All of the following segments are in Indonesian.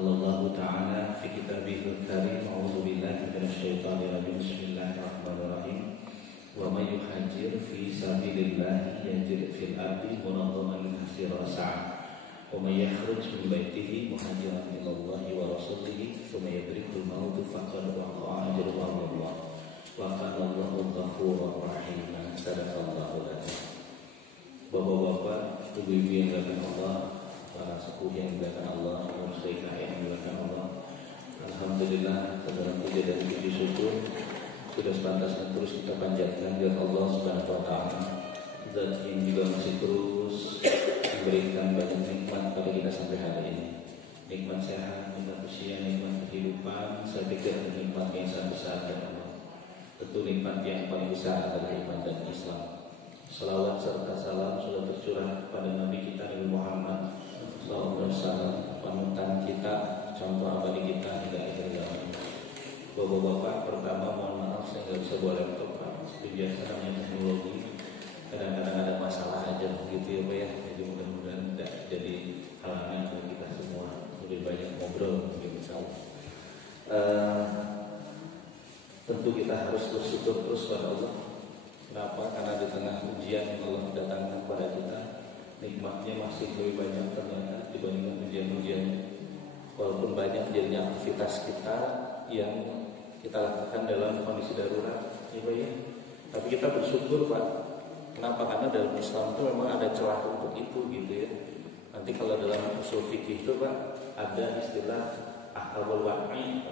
Allah Ta'ala fi kitabihil karim, a'udzu billahi minasyaitonir rajim, bismillahirrahmanirrahim. Wa may yuhajir fi sabilillah yajid fil ardi munazzaman katsira sa'a. Wa may yakhruj min baitihi muhajiran ila Allah wa rasulihi thumma yudrikul maut faqad waqa'a ajruhu 'ala Allah. Wa kana Allahu ghafurur rahim. Sadaqallahu al-azim. Bapak-bapak, ibu-ibu yang dimuliakan Allah, para sepuh yang dimuliakan Allah, musyrikah yang dimuliakan Allah. Alhamdulillah, dalam puja dan puji syukur sudah sepantasnya terus kita panjatkan kepada Allah Subhanahu wa taala. Zat yang juga masih terus memberikan banyak nikmat pada kita sampai hari ini. Nikmat sehat, nikmat usia, nikmat kehidupan, saya pikir nikmat yang sangat besar dari Allah. Tentu nikmat yang paling besar adalah iman dan Islam. Salawat serta salam sudah tercurah kepada Nabi kita Nabi Muhammad SAW, panutan kita, contoh abadi kita hingga akhir zaman. Bapak-bapak, pertama mohon maaf saya nggak bisa bawa laptop, seperti biasa namanya teknologi. Kadang-kadang ada masalah aja gitu ya Pak ya. Jadi mudah-mudahan tidak jadi halangan bagi kita semua. Lebih banyak ngobrol mungkin insyaallah. Tentu kita harus bersyukur terus kepada Allah. Kenapa? Karena di tengah ujian yang Allah datangkan kepada kita, nikmatnya masih lebih banyak ternyata dibandingkan ujian-ujian. Walaupun banyak jadinya aktivitas kita yang kita lakukan dalam kondisi darurat, ya Pak ya. Tapi kita bersyukur Pak. Kenapa? Karena dalam Islam itu memang ada celah untuk itu gitu ya. Nanti kalau dalam usul fikih itu Pak ada istilah ahkamul wa'i.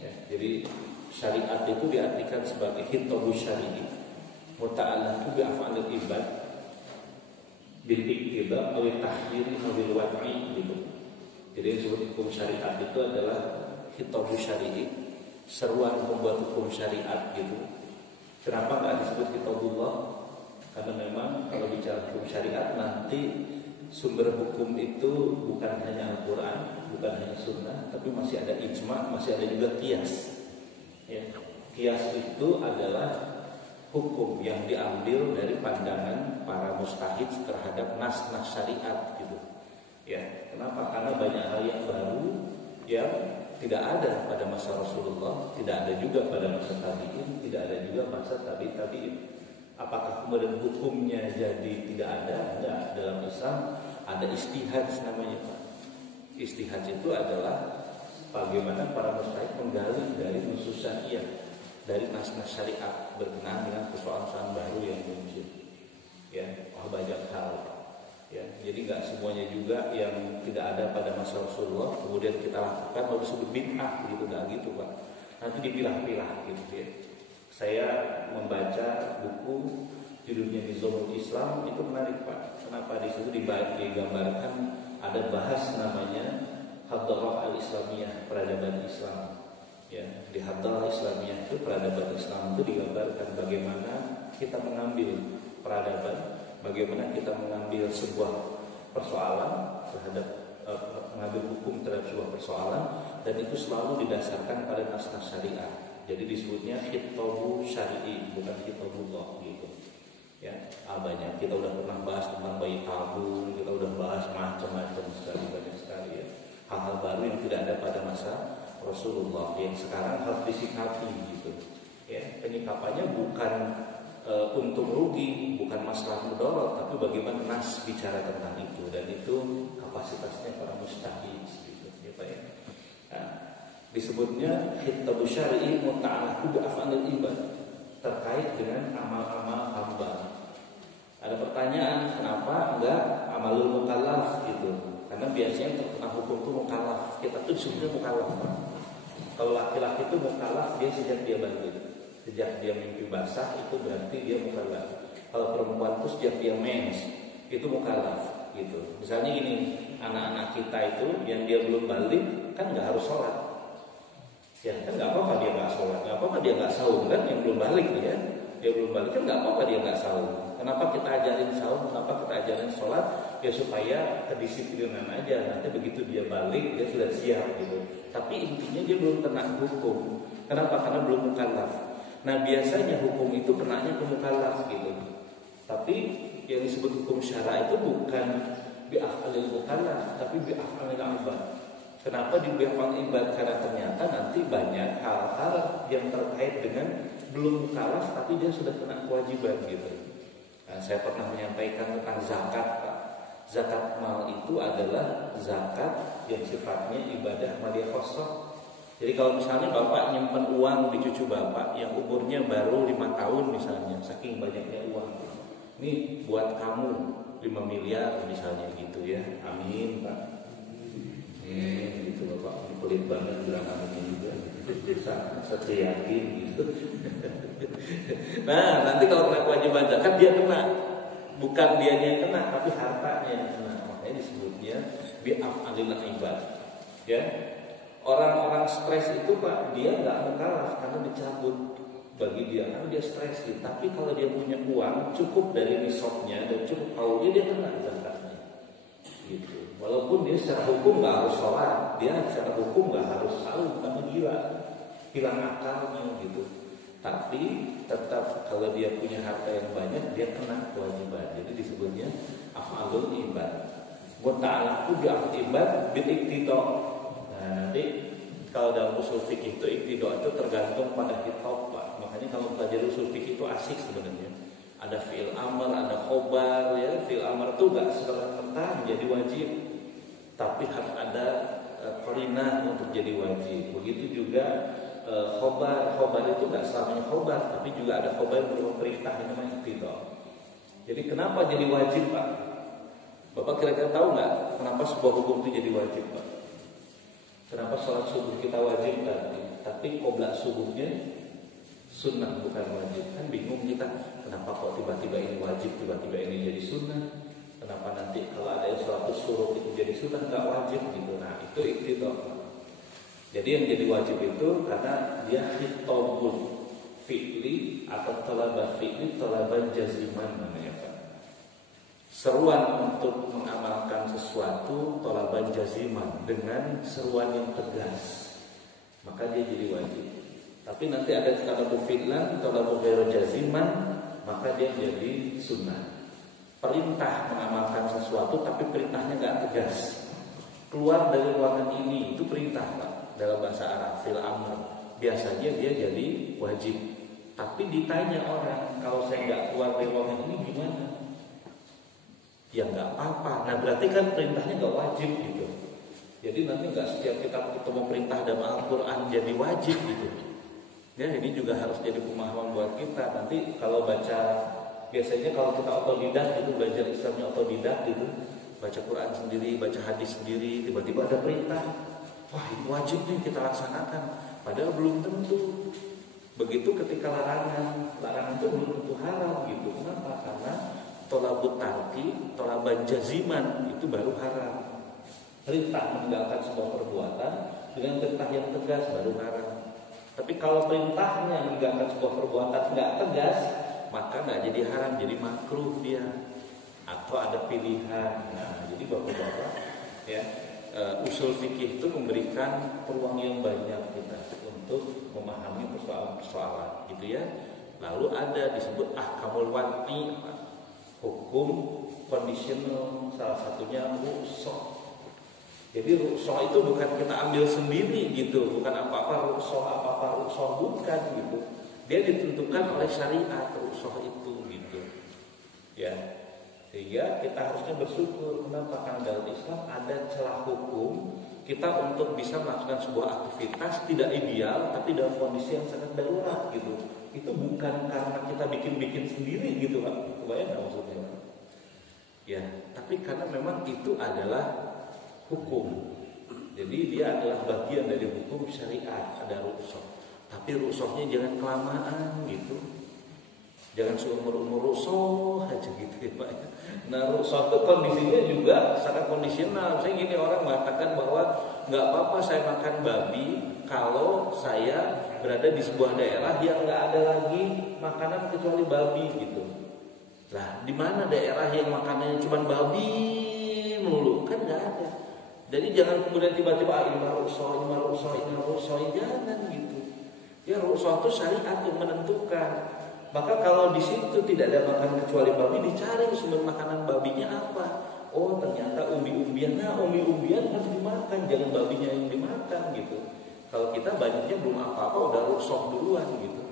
Ya, jadi syariat itu diartikan sebagai hitobu syari'i. Muta'allaqu bi af'alil ibad bil iktiba aw tahdiri aw bil wad'i gitu. Jadi yang disebut hukum syariat itu adalah hitobu syari'i, seruan membuat hukum syariat gitu. Kenapa enggak disebut hitobullah? Karena memang kalau bicara hukum syariat nanti sumber hukum itu bukan hanya Al-Qur'an, bukan hanya sunnah, tapi masih ada ijma', masih ada juga qiyas. Ya, qiyas itu adalah hukum yang diambil dari pandangan para mujtahid terhadap nas-nas syariat gitu. Ya, kenapa? Karena banyak hal yang baru yang tidak ada pada masa Rasulullah, tidak ada juga pada masa tabi'in, tidak ada juga masa tabi'in. Apakah kemudian hukumnya jadi tidak ada? Enggak. Dalam Islam ada istihad namanya Pak. Istihad itu adalah bagaimana para mujtahid menggali dari nusus syariah, dari nas-nas syariat berkenaan dengan persoalan-persoalan baru yang muncul. Ya, banyak hal. Ya, jadi nggak semuanya juga yang tidak ada pada masa Rasulullah kemudian kita lakukan lalu disebut bid'ah gitu, nggak gitu Pak. Nanti dipilah-pilah gitu ya. Saya membaca buku judulnya Nizamul Islam, itu menarik Pak. Kenapa? Di situ digambarkan ada bahas namanya Hadrah al-Islamiyah, peradaban Islam. Ya, di Hadrah Islamiyah itu peradaban Islam itu digambarkan bagaimana kita mengambil peradaban, bagaimana kita mengambil sebuah persoalan terhadap mengambil hukum terhadap sebuah persoalan, dan itu selalu didasarkan pada nas-nas syariat. Jadi disebutnya hitobu syari'i, bukan hitobullah gitu. Ya, banyak kita udah pernah bahas tentang bayi tabung, kita udah bahas macam-macam sekali, banyak sekali ya. Hal-hal baru yang tidak ada pada masa Rasulullah yang sekarang harus disikapi gitu. Ya, penyikapannya bukan untuk rugi, bukan masalah mudarat, tapi bagaimana nas bicara tentang itu, dan itu kapasitasnya para mujtahid gitu, ya Pak ya. Nah, disebutnya hitobu syari'i muta'allaqu bi af'alil ibad, terkait dengan amal-amal hamba. Ada pertanyaan, kenapa enggak amalul mukallaf gitu? Karena biasanya terkena hukum itu mukallaf. Kita tuh disebutnya mukallaf. Kalau laki-laki itu mukallaf dia sejak dia balik, sejak dia mimpi basah itu berarti dia mukallaf. Kalau perempuan itu sejak dia mens itu mukallaf gitu. Misalnya gini, anak-anak kita itu yang dia belum balik kan nggak harus sholat. Ya kan nggak apa-apa dia nggak sholat, nggak apa-apa dia nggak sahur kan, yang belum balik dia belum balik kan nggak apa-apa dia nggak sahur. Kenapa kita ajarin sahur? Kenapa kita ajarin sholat? Ya supaya kedisiplinan aja. Nanti begitu dia balik dia sudah siap gitu. Tapi intinya dia belum kena hukum. Kenapa? Karena belum mukallaf. Nah biasanya hukum itu kenanya ke mukallaf gitu. Tapi yang disebut hukum syara itu bukan bi af'alil mukallaf, tapi bi af'alil ibad. Kenapa diberi hafal ibad? Karena ternyata nanti banyak hal-hal yang terkait dengan belum mukallaf tapi dia sudah kena kewajiban gitu. Nah, saya pernah menyampaikan tentang zakat, Pak. Zakat mal itu adalah zakat yang sifatnya ibadah maliyah khossah. Jadi kalau misalnya Bapak nyimpen uang di cucu Bapak yang umurnya baru 5 tahun misalnya, saking banyaknya uang, ini buat kamu 5 miliar misalnya gitu ya. Amin, Pak. Gitu Bapak, ini pelit banget bilang amin juga. Saya yakin gitu. Nah, nanti kalau kena kewajiban zakat dia kena. Bukan dianya yang kena, tapi hartanya yang kena. Makanya disebutnya bi'af'alil ibad. Ya. Orang-orang stres itu Pak, dia nggak mukallaf karena dicabut bagi dia, karena dia stres. Tapi kalau dia punya uang cukup dari nisabnya dan cukup kaulnya, dia kena zakatnya. Gitu. Walaupun dia secara hukum nggak harus sholat, dia secara hukum nggak harus saum, karena gila, hilang akalnya gitu. Tapi tetap kalau dia punya harta yang banyak, dia kena kewajiban. Jadi disebutnya af'alul ibad. Muta'allaqu bi ibad bil iqtida'. Nah, nanti kalau dalam usul fikih itu iqtida' itu tergantung pada kitab, Pak. Makanya kalau belajar usul fikih itu asik sebenarnya. Ada fi'il amr, ada khobar ya. Fi'il amr itu enggak serta-merta menjadi wajib, tapi harus ada qarinah untuk jadi wajib. Begitu juga khobar itu nggak selamanya khobar, tapi juga ada khobar yang berupa perintah, yang namanya iqtida'. Jadi kenapa jadi wajib, Pak? Bapak kira-kira tahu nggak kenapa sebuah hukum itu jadi wajib, Pak? Kenapa sholat subuh kita wajib tadi, tapi qobla subuhnya sunnah bukan wajib? Kan bingung kita, kenapa kok tiba-tiba ini wajib, tiba-tiba ini jadi sunnah? Kenapa nanti kalau ada yang sholat suruh itu jadi sunnah nggak wajib gitu? Nah itu iqtida'. Jadi yang jadi wajib itu karena dia khitabul fi'li atau talabah fi'li talaban jaziman namanya, Pak. Seruan untuk mengamalkan sesuatu talaban jaziman dengan seruan yang tegas, maka dia jadi wajib. Tapi nanti ada talabu fi'lan, talabu ghairu jaziman, maka dia jadi sunnah. Perintah mengamalkan sesuatu tapi perintahnya nggak tegas, keluar dari ruangan ini, itu perintah, Pak. Dalam bahasa Arab fil amr biasanya dia jadi wajib. Tapi ditanya orang, kalau saya nggak keluar dari ruangan ini gimana? Ya nggak apa-apa. Nah berarti kan perintahnya nggak wajib gitu. Jadi nanti nggak setiap kita ketemu perintah dalam Al-Quran jadi wajib gitu. Ya ini juga harus jadi pemahaman buat kita. Nanti kalau baca, biasanya kalau kita otodidak itu, belajar Islamnya otodidak gitu, baca Quran sendiri, baca hadis sendiri, tiba-tiba ada perintah, wah ini wajib nih kita laksanakan. Padahal belum tentu. Begitu ketika larangan itu belum tentu haram gitu. Kenapa? Karena tolabut tarki, tolaban jaziman itu baru haram. Perintah meninggalkan sebuah perbuatan dengan perintah yang tegas baru haram. Tapi kalau perintahnya meninggalkan sebuah perbuatan nggak tegas, maka nggak jadi haram, jadi makruh dia. Atau ada pilihan. Nah, jadi bapak-bapak ya. Usul fikih itu memberikan peluang yang banyak kita untuk memahami persoalan-persoalan gitu ya. Lalu ada disebut ahkamul wad'i, hukum kondisional, salah satunya rukhsah. Jadi rukhsah itu bukan kita ambil sendiri gitu, bukan apa-apa rukhsah bukan gitu. Dia ditentukan oleh syariat rukhsah itu gitu. Ya. Sehingga kita harusnya bersyukur kenapa? Karena dalam Islam ada celah hukum kita untuk bisa melakukan sebuah aktivitas tidak ideal tapi dalam kondisi yang sangat darurat gitu. Itu bukan karena kita bikin sendiri gitu, Pak. Kebayang nggak maksudnya? Ya, tapi karena memang itu adalah hukum. Jadi dia adalah bagian dari hukum syariat, ada rukhsah. Tapi rukhsahnya jangan kelamaan gitu. Jangan seumur-umur rukhsah aja gitu ya, Pak. Nah rukhsah itu kondisinya juga sangat kondisional. Misalnya gini, orang mengatakan bahwa nggak apa-apa saya makan babi kalau saya berada di sebuah daerah yang nggak ada lagi makanan kecuali babi gitu. Lah di mana daerah yang makanannya cuma babi mulu? Kan nggak ada. Jadi jangan kemudian tiba-tiba ini rukhsah, jangan gitu. Ya rukhsah itu syariat yang menentukan. Maka kalau di situ tidak ada makanan kecuali babi, dicari sumber makanan babinya apa. Oh ternyata umbi-umbian. Nah umbi-umbian harus dimakan, jangan babinya yang dimakan gitu. Kalau kita banyaknya belum apa-apa udah rusak duluan gitu.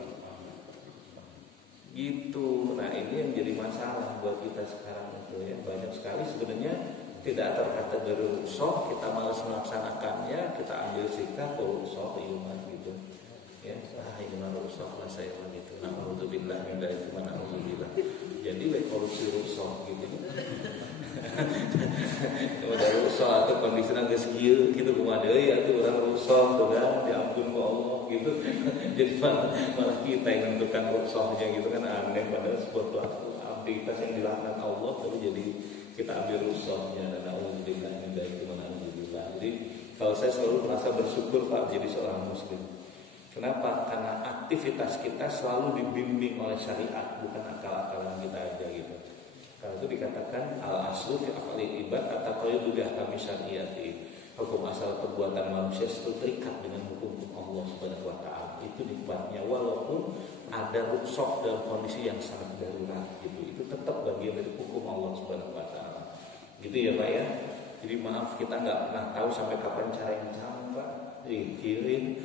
Gitu. Nah ini yang jadi masalah buat kita sekarang itu ya. Banyak sekali sebenarnya tidak terkategori rusak, kita malas melaksanakannya, kita ambil sikap rusak iman gitu. Ya, ini mah rusak lah saya mah gitu. Alhamdulillah enggak itu mana alhamdulillah. Jadi revolusi rusak gitu. Udah rusak atau kondisinya geus kieu gitu kumaha deui atuh urang rusak tuh kan diampun ku Allah gitu. Jadi malah kita yang menentukan rusaknya gitu kan aneh pada sebuah pelaku aktivitas yang dilaknat Allah tapi jadi kita ambil rusaknya dan alhamdulillah enggak itu mana alhamdulillah. Jadi kalau saya selalu merasa bersyukur Pak jadi seorang muslim. Kenapa? Karena aktivitas kita selalu dibimbing oleh syariat, bukan akal-akalan kita aja gitu. Kalau itu dikatakan al-aslu fi af'alil ibad at-taqayyud bi ahkami syariati. Hukum asal perbuatan manusia itu terikat dengan hukum Allah Subhanahu wa taala. Itu nikmatnya walaupun ada rukshoh dalam kondisi yang sangat darurat gitu. Itu tetap bagian dari hukum Allah Subhanahu wa taala. Gitu ya Pak ya. Jadi maaf kita enggak pernah tahu sampai kapan cara yang Pak. Dikirim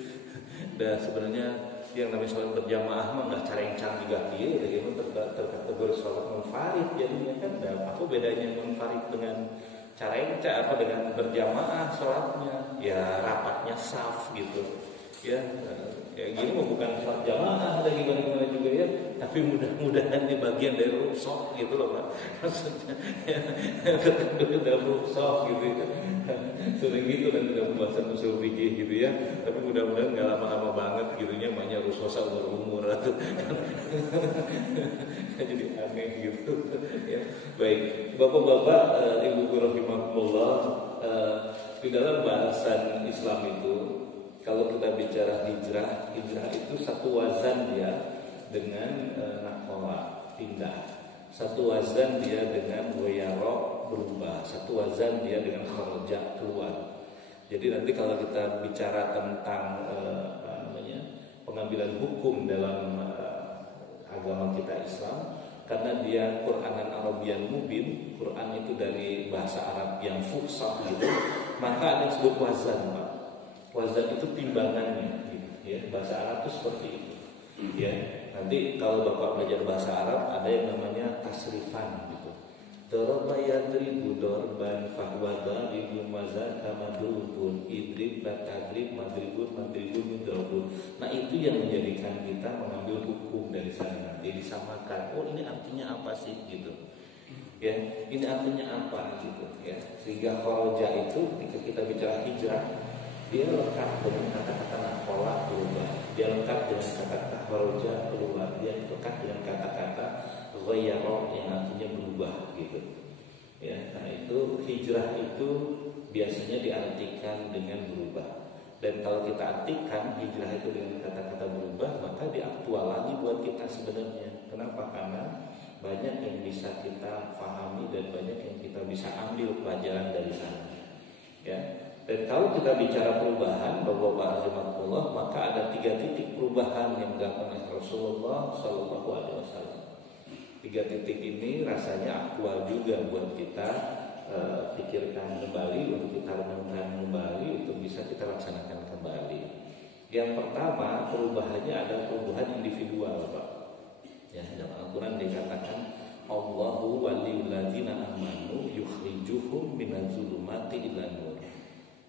dan sebenarnya yang namanya sholat berjamaah mah nggak cara yang canggih juga kieu gitu terkategori sholat munfarid jadinya kan apa bedanya munfarid dengan cara yang apa dengan berjamaah sholatnya ya rapatnya saf gitu ya gini mah bukan sholat jamaah ada gimana juga ya tapi mudah-mudahan di bagian dari rukshoh gitu loh Pak maksudnya ya dari rukshoh gitu ya sering gitu kan dalam pembahasan usul fikih gitu ya tapi mudah-mudahan nggak lama-lama banget gitunya banyak rukshoh umur atau jadi aneh gitu ya baik bapak-bapak ibu rahimahullah di dalam bahasan Islam itu kalau kita bicara hijrah itu satu wazan dia dengan nakola pindah, satu wazan dia dengan wayaro berubah, satu wazan dia dengan kharaja keluar. Jadi nanti kalau kita bicara tentang pengambilan hukum dalam agama kita Islam, karena dia Quranan Arabian mubin, Quran itu dari bahasa Arab yang fushah gitu, maka ada yang disebut wazan Pak. Wazan itu timbangannya gitu, ya. Bahasa Arab itu seperti itu ya. Nanti kalau Bapak belajar bahasa Arab ada yang namanya tasrifan gitu. Daraba yadribu darban fahwada ibu mazan kamadrubun idrib batadrib madribun midrubun. Nah itu yang menjadikan kita mengambil hukum dari sana nanti disamakan. Oh ini artinya apa sih gitu. Ya, ini artinya apa gitu ya. Sehingga kharaja itu ketika kita bicara hijrah dia lengkap dengan kata-kata nakola berubah, dia lengkap dengan kata-kata kharaja keluar, dia lengkap dengan kata-kata ghayyara yang artinya berubah gitu. Ya, nah itu hijrah itu biasanya diartikan dengan berubah. Dan kalau kita artikan hijrah itu dengan kata-kata berubah, maka diaktual lagi buat kita sebenarnya. Kenapa? Karena banyak yang bisa kita pahami dan banyak yang kita bisa ambil pelajaran dari sana. Ya. Dan kalau kita bicara perubahan, Bapak rahimahullah, maka ada 3 titik perubahan yang dilakukan oleh Rasulullah Shallallahu Alaihi Wasallam. 3 titik ini rasanya aktual juga buat kita pikirkan kembali, untuk kita renungkan kembali, untuk bisa kita laksanakan kembali. Yang pertama perubahannya adalah perubahan individual, Pak. Ya, dalam Al-Quran dikatakan Allahu waliyul ladzina amanu yukhrijuhum minadz zulumati ilan nur.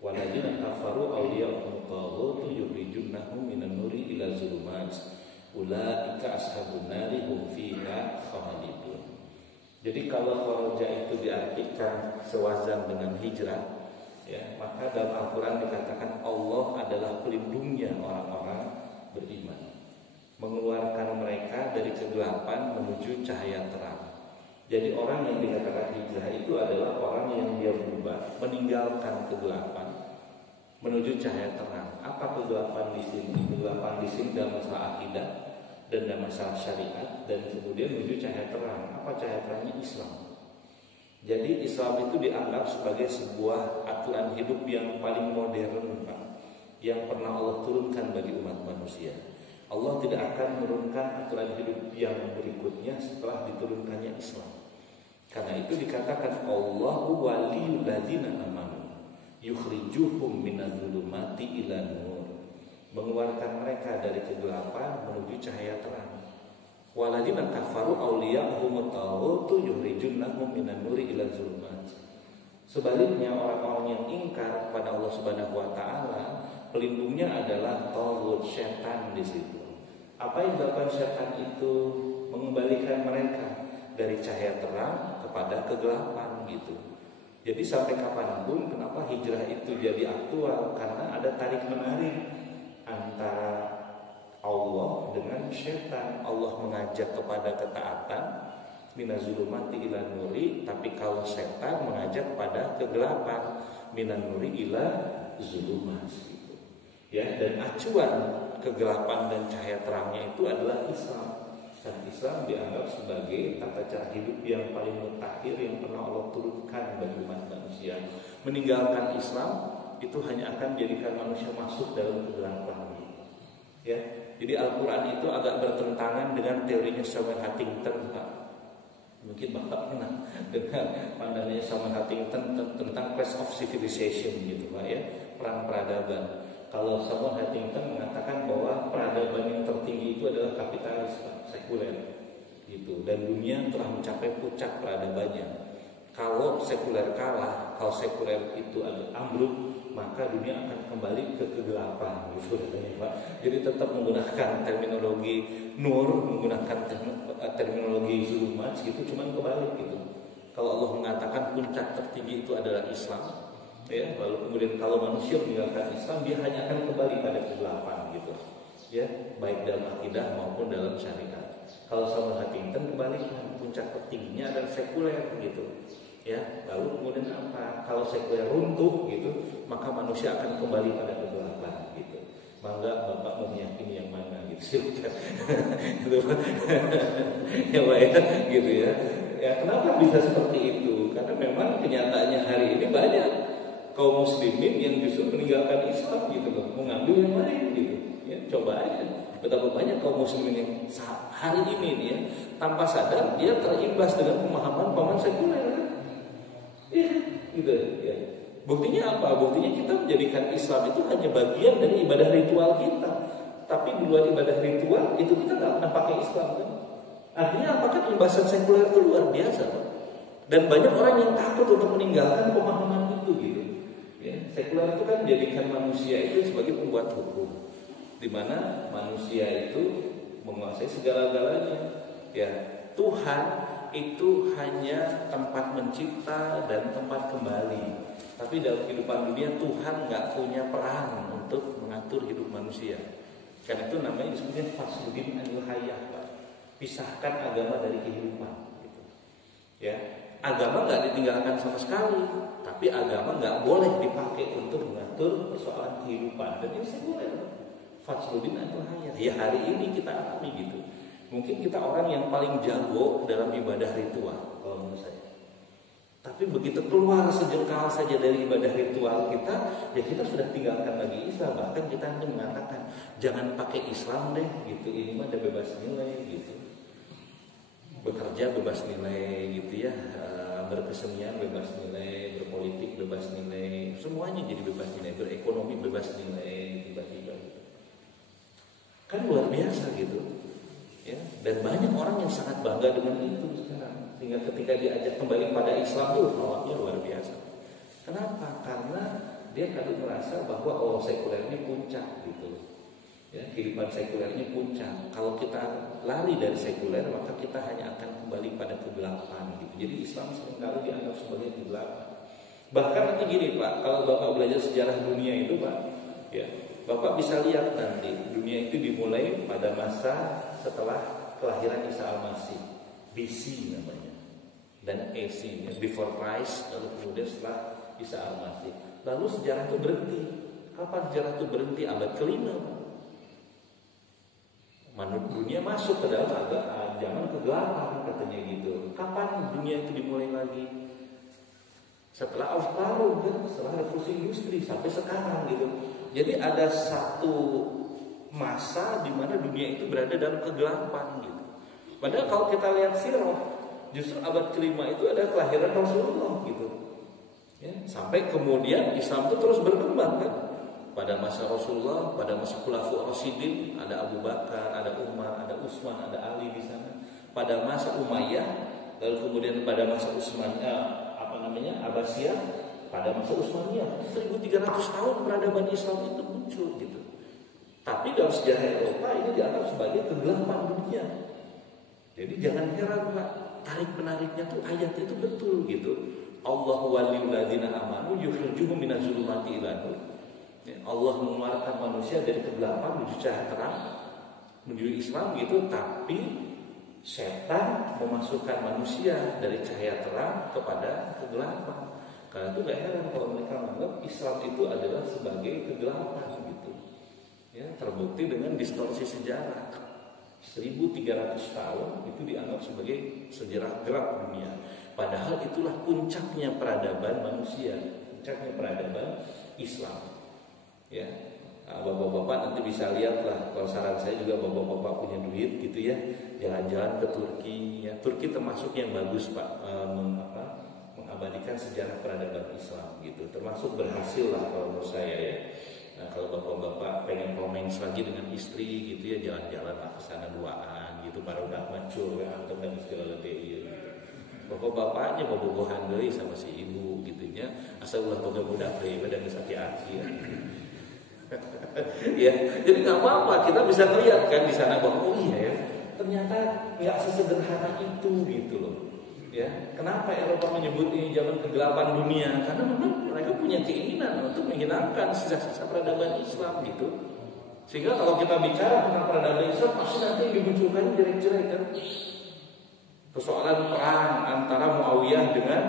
Waladina kafaru awliya'uhum taghut yukhrijunahum minan nuri ila zulumat. Ulaika ashabun nari hum fiha khalidun. Jadi kalau kharaja itu diartikan sewazan dengan hijrah, ya, maka dalam Al-Qur'an dikatakan Allah adalah pelindungnya orang-orang beriman, mengeluarkan mereka dari kegelapan menuju cahaya terang. Jadi orang yang dikatakan hijrah itu adalah orang yang dia berubah, meninggalkan kegelapan menuju cahaya terang. Apa kegelapan di sini? Kegelapan di sini dalam masalah akidah dan dalam masalah syariat, dan kemudian menuju cahaya terang. Apa cahaya terangnya? Islam. Jadi Islam itu dianggap sebagai sebuah aturan hidup yang paling modern, Pak, yang pernah Allah turunkan bagi umat manusia. Allah tidak akan menurunkan aturan hidup yang berikutnya setelah diturunkannya Islam. Karena itu dikatakan Allahu waliyul ladzina amanu yukhrijuhum minadz-dzulumati ilan nur, mengeluarkan mereka dari kegelapan menuju cahaya terang. Waladina kafaru awliya'humut taghutu yukhrijunnahum minan nuri ilaz zulumat. Sebaliknya orang-orang yang ingkar kepada Allah Subhanahu wa taala, pelindungnya adalah taghut, setan di situ. Apa yang dilakukan setan itu? Mengembalikan mereka dari cahaya terang kepada kegelapan gitu. Jadi sampai kapanpun kenapa hijrah itu jadi aktual? Karena ada tarik menarik antara Allah dengan setan. Allah mengajak kepada ketaatan, minazulumati ila nuri, tapi kalau setan mengajak pada kegelapan, minan nuri ila zulumat gitu. Ya, dan acuan kegelapan dan cahaya terangnya itu adalah Islam. Dan Islam dianggap sebagai tata cara hidup yang paling mutakhir yang pernah Allah turunkan bagi umat manusia. Meninggalkan Islam itu hanya akan menjadikan manusia masuk dalam kegelapan. Ya, jadi Al-Quran itu agak bertentangan dengan teorinya Samuel Huntington, Pak. Mungkin Bapak pernah dengar pandangannya Samuel Huntington tentang class of civilization gitu, Pak, ya, peran peradaban. Kalau Samuel Huntington mengatakan bahwa peradaban yang tertinggi itu adalah kapitalis, Pak, sekuler gitu, dan dunia telah mencapai puncak peradabannya. Kalau sekuler kalah, kalau sekuler itu ada ambruk, maka dunia akan kembali ke kegelapan gitu katanya, Pak. Jadi tetap menggunakan terminologi nur, menggunakan terminologi zulumat gitu, cuman kebalik gitu. Kalau Allah mengatakan puncak tertinggi itu adalah Islam, ya, lalu kemudian kalau manusia meninggalkan Islam, dia hanya akan kembali pada kegelapan gitu, ya, baik dalam akidah maupun dalam syariat. Kalau Samuel Huntington kebalikan, puncak tertingginya adalah sekuler gitu, ya, lalu kemudian apa? Kalau sekuler runtuh gitu, maka manusia akan kembali pada kegelapan gitu. Mangga Bapak mau meyakini yang mana gitu, gitu, ya, Pak, ya, gitu ya. Ya, kenapa bisa seperti itu? Karena memang kenyataannya hari ini banyak kaum muslimin yang justru meninggalkan Islam gitu loh, mengambil yang lain gitu. Ya, coba aja betapa banyak kaum muslimin yang hari ini nih, ya, tanpa sadar dia terimbas dengan pemahaman sekuler kan? Ya, gitu ya. Buktinya apa? Buktinya kita menjadikan Islam itu hanya bagian dari ibadah ritual kita. Tapi di luar ibadah ritual itu kita nggak pernah pakai Islam kan? Artinya apakah imbasan sekuler itu luar biasa? Dan banyak orang yang takut untuk meninggalkan pemahaman itu gitu. Ya, sekuler itu kan menjadikan manusia itu sebagai pembuat hukum, di mana manusia itu menguasai segala-galanya. Ya, Tuhan itu hanya tempat mencipta dan tempat kembali. Tapi dalam kehidupan dunia Tuhan nggak punya peran untuk mengatur hidup manusia. Karena itu namanya disebutnya fasludin anil hayah, Pak. Pisahkan agama dari kehidupan. Gitu. Ya, agama nggak ditinggalkan sama sekali, tapi agama nggak boleh dipakai untuk mengatur persoalan kehidupan. Dan ini sekuler, fasludin anil hayah. Ya, hari ini kita alami gitu. Mungkin kita orang yang paling jago dalam ibadah ritual, kalau menurut saya. Tapi begitu keluar sejengkal saja dari ibadah ritual kita, ya kita sudah tinggalkan lagi Islam. Bahkan kita hanya mengatakan jangan pakai Islam deh, gitu. Ini mah ada bebas nilai, gitu. Bekerja bebas nilai, gitu ya. Berkesenian bebas nilai, berpolitik bebas nilai, semuanya jadi bebas nilai. Berekonomi bebas nilai, tiba-tiba. Kan luar biasa gitu. Ya, dan banyak orang yang sangat bangga dengan itu sekarang, sehingga ketika diajak kembali pada Islam itu nolaknya luar biasa. Kenapa? Karena dia tadi merasa bahwa sekuler ini puncak gitu. Ya, kehidupan sekuler ini puncak. Kalau kita lari dari sekuler, maka kita hanya akan kembali pada kegelapan gitu. Jadi Islam seringkali dianggap sebagai kegelapan. Bahkan nanti gini, Pak, kalau Bapak belajar sejarah dunia itu, Pak, ya, Bapak bisa lihat nanti dunia itu dimulai pada masa setelah kelahiran Isa Al-Masih, BC namanya, dan AC, before Christ, lalu kemudian setelah Isa Al-Masih. Lalu sejarah itu berhenti. Kapan sejarah itu berhenti? Abad ke-5. Dunia masuk ke dalam zaman kegelapan katanya gitu. Kapan dunia itu dimulai lagi? Setelah Orde Baru kan, setelah revolusi industri sampai sekarang gitu. Jadi ada satu masa di mana dunia itu berada dalam kegelapan gitu. Padahal kalau kita lihat sirah, justru abad ke-5 itu ada kelahiran Rasulullah gitu. Ya, sampai kemudian Islam itu terus berkembang kan. Pada masa Rasulullah, pada masa Khulafaur Rasyidin, ada Abu Bakar, ada Umar, ada Utsman, ada Ali di sana. Pada masa Umayyah, lalu kemudian pada masa Abbasiyah, pada masa Utsmaniyah, 1300 tahun peradaban Islam itu muncul gitu. Tapi dalam sejarah Eropa ini dianggap sebagai kegelapan dunia. Jadi jangan heran Pak, tarik menariknya tuh ayat itu betul gitu. Allahu waliyul ladzina amanu yukhrijuhum minaz zulumati ila nur. Allah mengeluarkan manusia dari kegelapan menuju cahaya terang, menuju Islam gitu, tapi setan memasukkan manusia dari cahaya terang kepada kegelapan. Karena itu gak heran kalau mereka menganggap Islam itu adalah sebagai kegelapan gitu. Ya, terbukti dengan distorsi sejarah. 1300 tahun itu dianggap sebagai sejarah gelap dunia. Padahal itulah puncaknya peradaban manusia, puncaknya peradaban Islam. Ya, bapak-bapak nanti bisa lihat lah. Kalau saran saya juga bapak-bapak punya duit gitu ya, jalan-jalan ke Turki. Ya, Turki termasuk yang bagus Pak, mengabadikan sejarah peradaban Islam gitu. Termasuk berhasil lah kalau menurut saya ya. Nah, kalau bapak-bapak pengen romance lagi dengan istri gitu ya, jalan-jalan ke sana duaan gitu, baru udah mature ya, atau dan segala gitu. Bapak-bapaknya bobogohan deui sama si ibu gitu nya, asal ulah boga budak deui dan geus aki-aki. Ya, jadi nggak apa-apa, kita bisa melihat kan di sana bahwa oh iya ya, ternyata nggak sesederhana itu gitu loh. Ya, kenapa Eropa menyebut ini zaman kegelapan dunia? Karena memang mereka punya keinginan untuk menghilangkan sisa-sisa peradaban Islam gitu. Sehingga kalau kita bicara tentang peradaban Islam, pasti nanti dimunculkan jelek-jelek kan. Persoalan perang antara Muawiyah dengan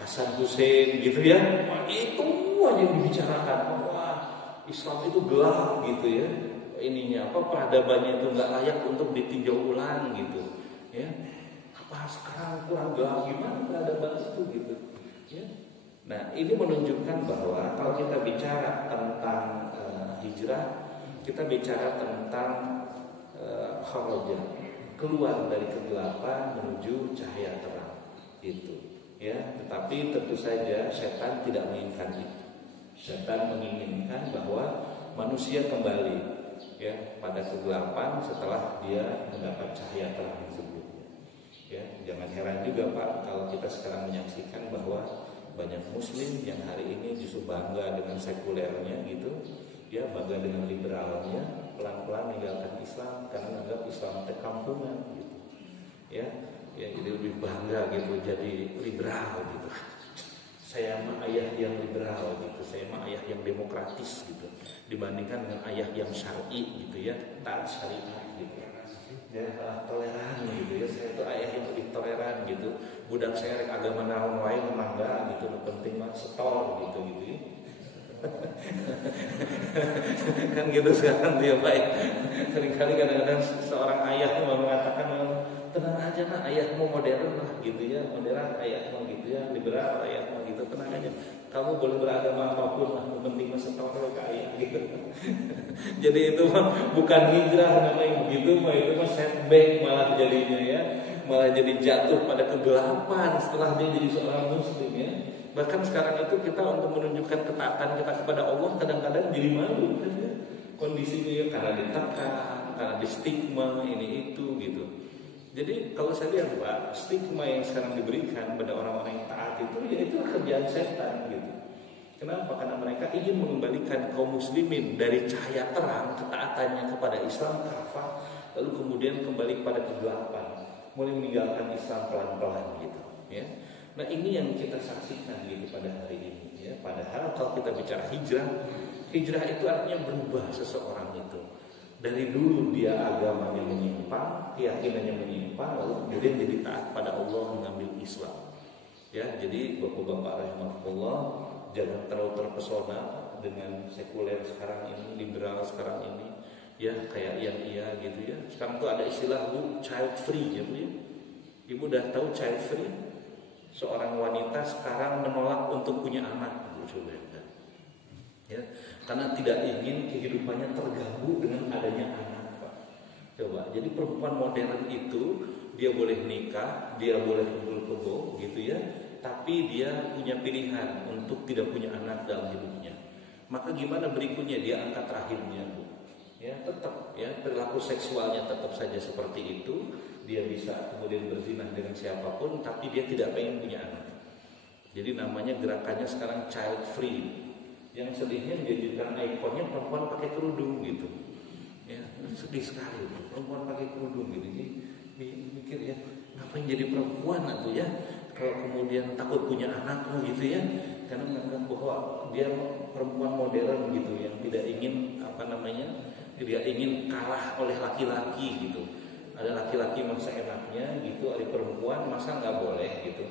Hasan Hussein gitu ya. Itu aja yang dibicarakan. Wah, Islam itu gelap gitu ya. Ininya apa, peradabannya itu nggak layak untuk ditinjau ulang gitu. Ya. Sekarang kurang gelap gimana peradaban itu gitu ya. Nah ini menunjukkan bahwa kalau kita bicara tentang hijrah, kita bicara tentang kharajah, keluar dari kegelapan menuju cahaya terang itu ya. Tetapi tentu saja setan tidak menginginkan itu. Setan menginginkan bahwa manusia kembali ya pada kegelapan setelah dia mendapat cahaya terang tersebut. Ya, jangan heran juga Pak kalau kita sekarang menyaksikan bahwa banyak Muslim yang hari ini justru bangga dengan sekulernya gitu, ya bangga dengan liberalnya, pelan-pelan meninggalkan Islam karena menganggap Islam terkampungan gitu, ya jadi lebih bangga gitu jadi liberal gitu. Saya mah ayah yang liberal gitu, saya mah ayah yang demokratis gitu, dibandingkan dengan ayah yang syar'i gitu ya, taat syariat gitu. Ya, toleran gitu ya, saya itu ayah yang lebih toleran gitu. Budak saya rek agama naon wae mangga gitu, penting mah setor gitu ya. Kan gitu sekarang dia baik. Seringkali kadang-kadang seorang ayah mau mengatakan tenang aja nah, ayahmu modern lah gitu ya, modern ayahmu gitu ya, liberal ayahmu gitu, tenang aja. Kamu boleh beragama apapun lah, penting mah setor ke ayah gitu. Jadi itu mah bukan hijrah namanya begitu, mah itu mah setback malah jadinya ya, malah jadi jatuh pada kegelapan setelah dia jadi seorang muslim ya. Bahkan sekarang itu kita untuk menunjukkan ketaatan kita kepada Allah kadang-kadang jadi malu kan ya. Kondisinya ya karena ditekan, karena di stigma ini itu gitu. Jadi kalau saya lihat Pak, stigma yang sekarang diberikan pada orang-orang yang taat itu ya itu kerjaan setan gitu. Kenapa? Karena mereka ingin mengembalikan kaum muslimin dari cahaya terang ketaatannya kepada Islam kafah, lalu kemudian kembali kepada kegelapan, mulai meninggalkan Islam pelan-pelan gitu ya. Nah ini yang kita saksikan gitu pada hari ini ya. Padahal kalau kita bicara hijrah, hijrah itu artinya berubah seseorang itu. Dari dulu dia agamanya menyimpang, keyakinannya menyimpang, lalu kemudian jadi taat pada Allah, mengambil Islam. Ya, jadi bapak-bapak rahimahullah, jangan terlalu terpesona dengan sekuler sekarang ini, liberal sekarang ini, ya kayak yang iya gitu ya. Sekarang tuh ada istilah Bu, child free ya Bu ya. Ibu udah tahu child free? Seorang wanita sekarang menolak untuk punya anak, Bu, coba ya, karena tidak ingin kehidupannya terganggu dengan adanya anak Pak. Coba, jadi perempuan modern itu dia boleh nikah, dia boleh kumpul kebo gitu ya, tapi dia punya pilihan untuk tidak punya anak dalam hidupnya. Maka gimana berikutnya? Dia angkat rahimnya, Bu. Ya, tetap ya perilaku seksualnya tetap saja seperti itu. Dia bisa kemudian berzina dengan siapapun, tapi dia tidak pengen punya anak. Jadi namanya gerakannya sekarang child free. Yang sedihnya menjadikan ikonnya perempuan pakai kerudung gitu. Ya, sedih sekali itu. Perempuan pakai kerudung gitu. Jadi mikir ya, ngapain jadi perempuan atau ya? Kalau kemudian takut punya anak gitu ya. Karena menganggap bahwa dia perempuan modern gitu yang tidak ingin dia ingin kalah oleh laki-laki gitu. Ada laki-laki masa enaknya gitu, ada perempuan masa nggak boleh gitu.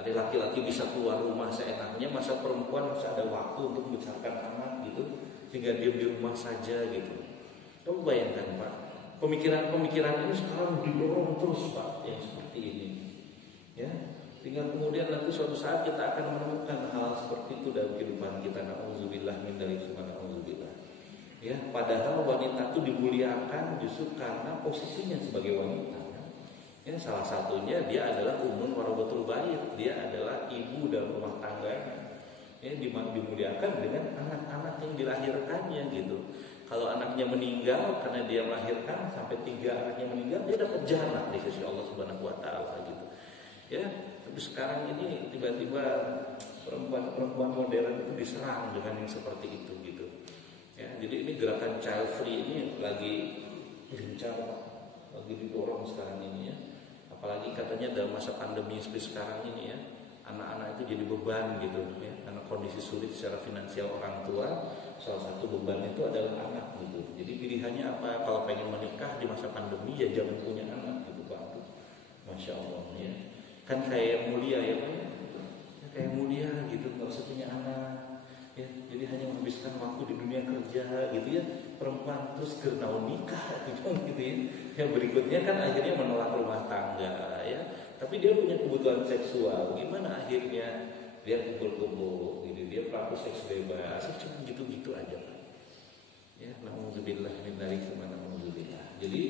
Ada laki-laki bisa keluar rumah seenaknya, masa perempuan harus ada waktu untuk membesarkan anak gitu, sehingga diam di rumah saja gitu. Kamu bayangkan Pak, pemikiran-pemikiran ini sekarang didorong terus Pak, yang seperti ini, ya. Sehingga kemudian nanti suatu saat kita akan menemukan hal seperti itu dalam kehidupan kita. Nauzubillah min dzalik, nauzubillah. Ya, padahal wanita itu dimuliakan justru karena posisinya sebagai wanita. Ya, salah satunya dia adalah ummun warabatul bait, dia adalah ibu dalam rumah tangganya. Ya, dimuliakan dengan anak-anak yang dilahirkannya gitu. Kalau anaknya meninggal karena dia melahirkan sampai 3 anaknya meninggal, dia dapat jannah di sisi Allah Subhanahu wa taala gitu. Ya, tapi sekarang ini tiba-tiba perempuan modern itu diserang dengan yang seperti itu gitu. Ya, jadi ini gerakan child free ini lagi gencar, lagi didorong sekarang ini ya. Apalagi katanya dalam masa pandemi seperti sekarang ini ya, anak-anak itu jadi beban gitu ya, karena kondisi sulit secara finansial orang tua. Salah satu beban itu adalah anak gitu. Jadi pilihannya apa? Kalau pengen menikah di masa pandemi ya jangan punya anak gitu Pak. Masya Allah ya. Kan kayak yang mulia ya Pak ya. Kayak mulia gitu, nggak usah punya anak. Ya, jadi hanya menghabiskan waktu di dunia kerja gitu ya, perempuan terus kerana nikah gitu ya. Yang berikutnya kan akhirnya menolak rumah tangga ya. Tapi dia punya kebutuhan seksual, gimana akhirnya dia kumpul-kumpul gitu, dia pelaku seks bebas, cuma gitu-gitu aja Pak. Ya, nauzubillah min dzalik, nauzubillah. Jadi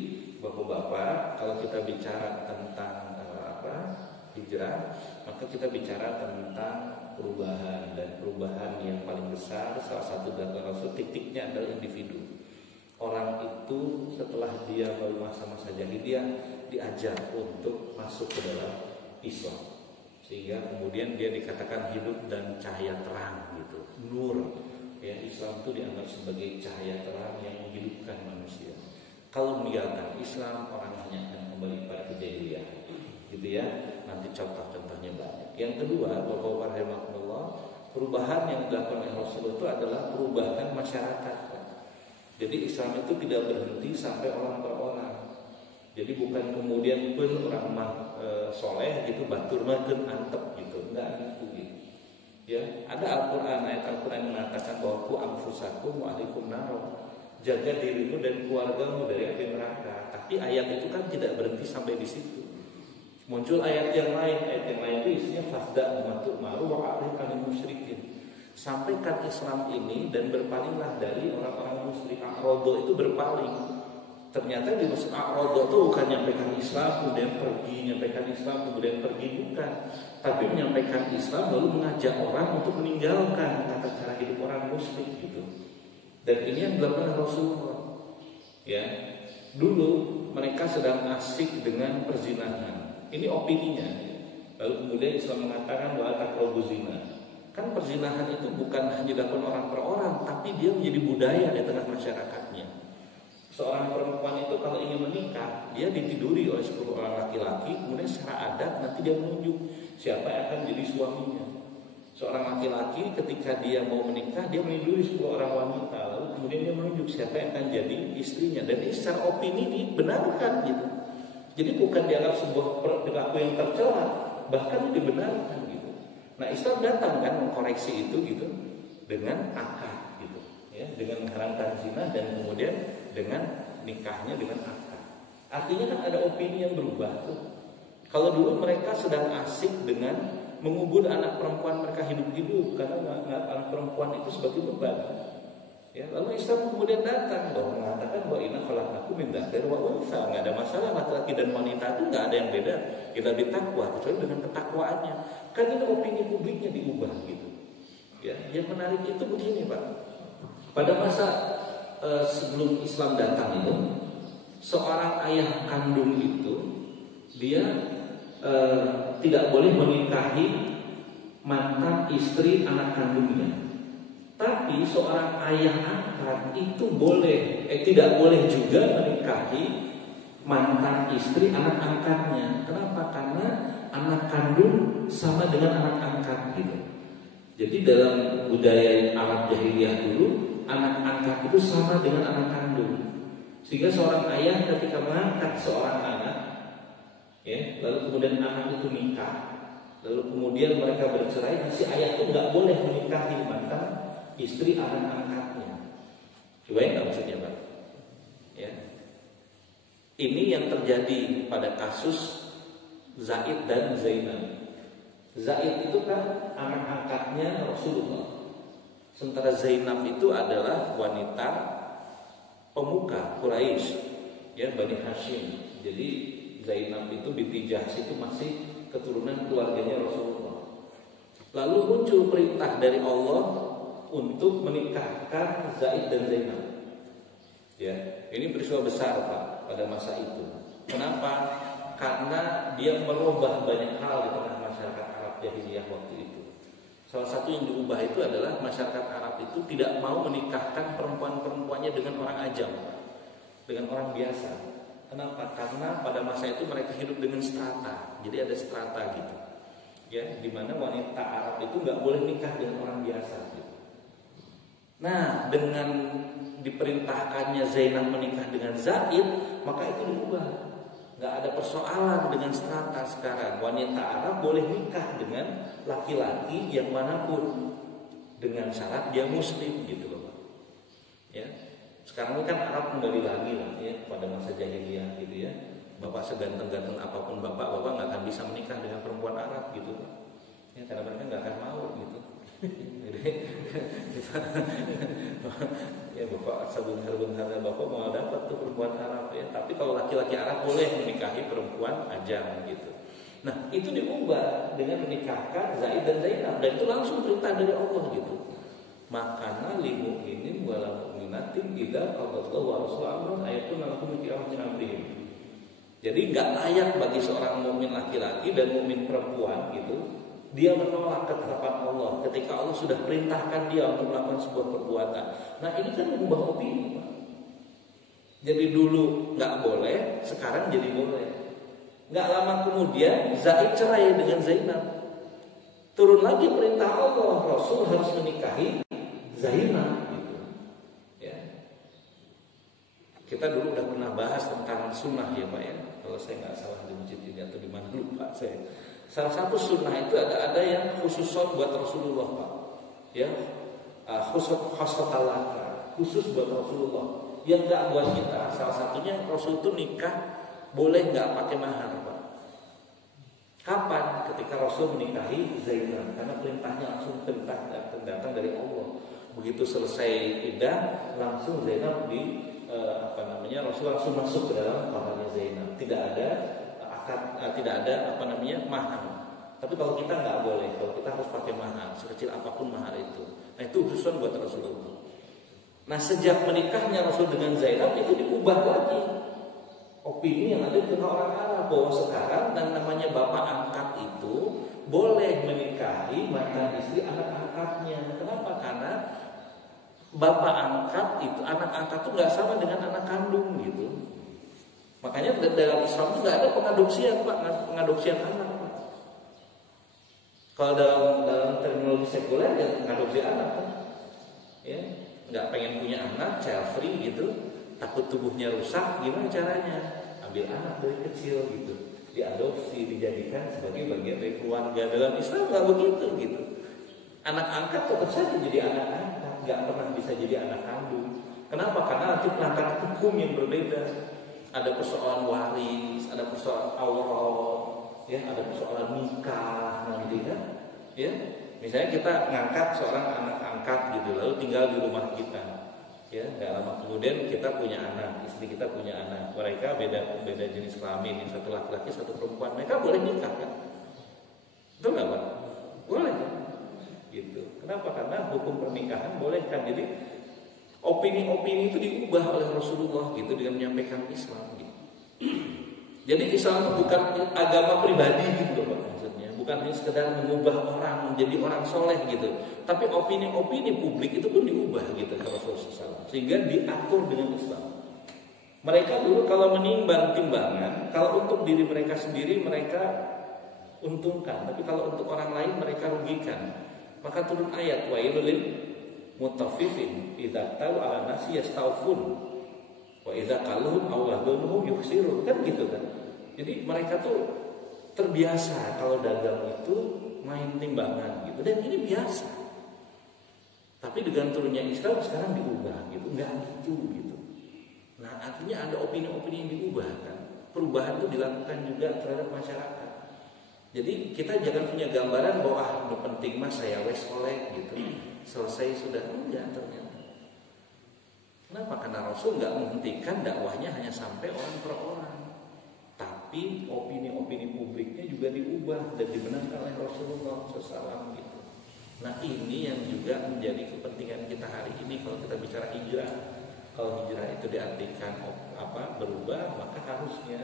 Bapak-bapak, kalau kita bicara tentang hijrah, maka kita bicara tentang perubahan, dan perubahan yang paling besar salah satu dari Rasul titiknya adalah individu. Orang itu setelah dia melalui masa-masa jahiliyah diajar untuk masuk ke dalam Islam, sehingga kemudian dia dikatakan hidup dan cahaya terang gitu, nur. Ya, Islam itu dianggap sebagai cahaya terang yang menghidupkan manusia. Kalau meninggalkan Islam, orang hanya akan kembali pada kejahilian, gitu ya. Nanti contoh-contohnya banyak. Yang kedua, Bapak-bapak rahimakumullah, perubahan yang dilakukan oleh Rasulullah itu adalah perubahan masyarakat. Jadi Islam itu tidak berhenti sampai orang per orang. Jadi bukan kemudian pun orang soleh gitu batur makan antep gitu, enggak gitu. Ya, ada Al-Qur'an, ayat Al-Qur'an yang mengatakan bahwa ku anfusakum wa ahlikum nar. Jaga dirimu dan keluargamu dari api neraka. Tapi ayat itu kan tidak berhenti sampai di situ. Muncul ayat yang lain itu isinya fasda bima tu'maru wa a'rid 'anil musyrikin. Sampaikan Islam ini dan berpalinglah dari orang-orang musyrik. A'rado itu berpaling. Ternyata di maksud a'rado itu bukan menyampaikan Islam kemudian pergi, menyampaikan Islam kemudian pergi, bukan. Tapi menyampaikan Islam lalu mengajak orang untuk meninggalkan tata cara hidup orang musyrik gitu. Dan ini yang dilakukan Rasulullah. Ya, dulu mereka sedang asik dengan perzinahan. Ini opininya. Lalu kemudian Islam mengatakan wala taqrabuz zina. Kan perzinahan itu bukan hanya dilakukan orang per orang, tapi dia menjadi budaya di tengah masyarakatnya. Seorang perempuan itu kalau ingin menikah, dia ditiduri oleh 10 orang laki-laki, kemudian secara adat nanti dia menunjuk siapa yang akan jadi suaminya. Seorang laki-laki ketika dia mau menikah, dia meniduri 10 orang wanita, lalu kemudian dia menunjuk siapa yang akan jadi istrinya. Dan ini secara opini dibenarkan gitu. Jadi bukan dianggap sebuah perilaku yang tercela, bahkan dibenarkan gitu. Nah, Islam datang kan mengkoreksi itu gitu dengan akad gitu, ya, dengan mengharamkan zina dan kemudian dengan nikahnya dengan akad. Artinya kan ada opini yang berubah tuh. Kalau dulu mereka sedang asik dengan mengubur anak perempuan mereka hidup-hidup karena anak perempuan itu sebagai beban. Ya, lalu Islam kemudian datang bahwa mengatakan bahwa inna khalaqnakum min dzakarin wa untha, enggak ada masalah laki-laki dan wanita itu enggak ada yang beda, illa bittaqwa, kecuali dengan ketakwaannya. Kan itu opini publiknya diubah gitu. Ya, yang menarik itu begini, Pak. Pada masa sebelum Islam datang itu, seorang ayah kandung itu dia tidak boleh menikahi mantan istri anak kandungnya. Tapi seorang ayah angkat itu tidak boleh juga menikahi mantan istri anak angkatnya. Kenapa? Karena anak kandung sama dengan anak angkat gitu. Jadi dalam budaya Arab jahiliyah dulu, anak angkat itu sama dengan anak kandung. Sehingga seorang ayah ketika mengangkat seorang anak, ya, lalu kemudian anak itu nikah, lalu kemudian mereka bercerai, si ayah itu nggak boleh menikahi mantan istri anak angkatnya. Coba nggak maksudnya, Pak? Ya. Ini yang terjadi pada kasus Zaid dan Zainab. Zaid itu kan anak angkatnya Rasulullah. Sementara Zainab itu adalah wanita pemuka Quraisy, ya, Bani Hashim. Jadi Zainab itu binti Jahsy itu masih keturunan keluarganya Rasulullah. Lalu muncul perintah dari Allah untuk menikahkan Zaid dan Zainab. Ya, ini peristiwa besar, Pak, pada masa itu. Kenapa? Karena dia merubah banyak hal di tengah masyarakat Arab jahiliyah waktu itu. Salah satu yang diubah itu adalah masyarakat Arab itu tidak mau menikahkan perempuan-perempuannya dengan orang ajam, dengan orang biasa. Kenapa? Karena pada masa itu mereka hidup dengan strata. Jadi ada strata gitu. Ya, di mana wanita Arab itu nggak boleh nikah dengan orang biasa gitu. Nah, dengan diperintahkannya Zainab menikah dengan Zaid, maka itu diubah. Gak ada persoalan dengan strata sekarang. Wanita Arab boleh nikah dengan laki-laki yang manapun dengan syarat dia Muslim gitu loh, Pak. Ya, sekarang ini kan Arab kembali lagi lah ya pada masa jahiliyah gitu ya. Bapak seganteng-ganteng apapun bapak nggak akan bisa menikah dengan perempuan Arab gitu, Pak. Ya, karena mereka nggak akan mau gitu. Ya, bapak sebenarnya bapak mau dapat tuh perempuan Arab ya, tapi kalau laki-laki Arab boleh menikahi perempuan ajam gitu. Nah, itu diubah dengan menikahkan Zaid dan Zainab, dan itu langsung perintah dari Allah gitu. Makana lil mu'minin wal mu'minatin idza qadallahu wa rasuluhu ayatun lakum min amrihim. Jadi enggak layak bagi seorang mukmin laki-laki dan mukmin perempuan gitu dia menolak ketetapan Allah ketika Allah sudah perintahkan dia untuk melakukan sebuah perbuatan. Nah, ini kan mengubah opini, Pak. Jadi dulu nggak boleh, sekarang jadi boleh. Nggak lama kemudian Zaid cerai dengan Zainab. Turun lagi perintah Allah, Rasul harus menikahi Zainab. Gitu. Ya. Kita dulu udah pernah bahas tentang sunnah ya, Pak ya. Kalau saya nggak salah di masjid ini atau di mana lupa saya. Salah satu sunnah itu ada yang khusus buat Rasulullah, Pak. Ya, khusus buat Rasulullah. Yang nggak buat kita. Salah satunya Rasul itu nikah boleh nggak pakai mahar, Pak. Kapan? Ketika Rasul menikahi Zainab, karena perintahnya langsung datang dari Allah. Begitu selesai iddah, langsung Zainab Rasul langsung masuk ke dalam kamarnya Zainab. Tidak ada mahar. Tapi kalau kita nggak boleh, kalau kita harus pakai mahar sekecil apapun mahar itu. Nah, itu khusus buat Rasulullah. Nah, sejak menikahnya Rasul dengan Zainab itu diubah lagi opini yang ada di orang Arab bahwa sekarang yang namanya bapak angkat itu boleh menikahi mantan istri anak angkatnya. Kenapa? Karena bapak angkat itu, anak angkat itu nggak sama dengan anak kandung gitu. Makanya dalam Islam itu nggak ada pengadopsian, Pak, pengadopsian anak, Pak. Kalau dalam terminologi sekuler ya pengadopsi anak, Pak. Ya, nggak pengen punya anak, child free gitu, takut tubuhnya rusak, gimana caranya? Ambil anak dari kecil gitu, diadopsi, dijadikan sebagai bagian dari keluarga. Dalam Islam nggak begitu gitu. Anak angkat tetap saja jadi anak angkat, nggak pernah bisa jadi anak kandung. Kenapa? Karena nanti perangkat hukum yang berbeda. Ada persoalan waris, ada persoalan awal, ya, ada persoalan nikah nanti kan, ya. Misalnya kita ngangkat seorang anak angkat gitu, lalu tinggal di rumah kita. Ya, nggak lama kemudian kita punya anak, istri kita punya anak, mereka beda jenis kelamin, satu laki-laki satu perempuan, mereka boleh nikah kan? Betul nggak Pak? Boleh kan? Gitu. Kenapa? Karena hukum pernikahan boleh kan? Jadi opini-opini itu diubah oleh Rasulullah gitu dengan menyampaikan Islam. Gitu. Jadi Islam bukan agama pribadi gitu loh Pak maksudnya, bukan hanya sekedar mengubah orang menjadi orang soleh gitu, tapi opini-opini publik itu pun diubah gitu oleh Rasulullah SAW, sehingga diatur dengan Islam. Mereka dulu kalau menimbang timbangan, kalau untuk diri mereka sendiri mereka untungkan, tapi kalau untuk orang lain mereka rugikan. Maka turun ayat wailul lil mutaffifin idza talu ala nasi yastawfun wa idza qaluhum aw ladunhum yukhsirun, kan gitu kan. Jadi mereka tuh terbiasa kalau dagang itu main timbangan gitu, dan ini biasa. Tapi dengan turunnya Islam sekarang diubah gitu, enggak gitu. Nah, artinya ada opini-opini yang diubah kan. Perubahan itu dilakukan juga terhadap masyarakat. Jadi kita jangan punya gambaran bahwa udah penting mas saya wes oleh gitu, selesai sudah, enggak ternyata. Kenapa? Karena Rasul nggak menghentikan dakwahnya hanya sampai orang per orang, tapi opini-opini publiknya juga diubah dan dibenarkan oleh Rasulullah SAW gitu. Nah ini yang juga menjadi kepentingan kita hari ini kalau kita bicara hijrah. Kalau hijrah itu diartikan berubah, maka harusnya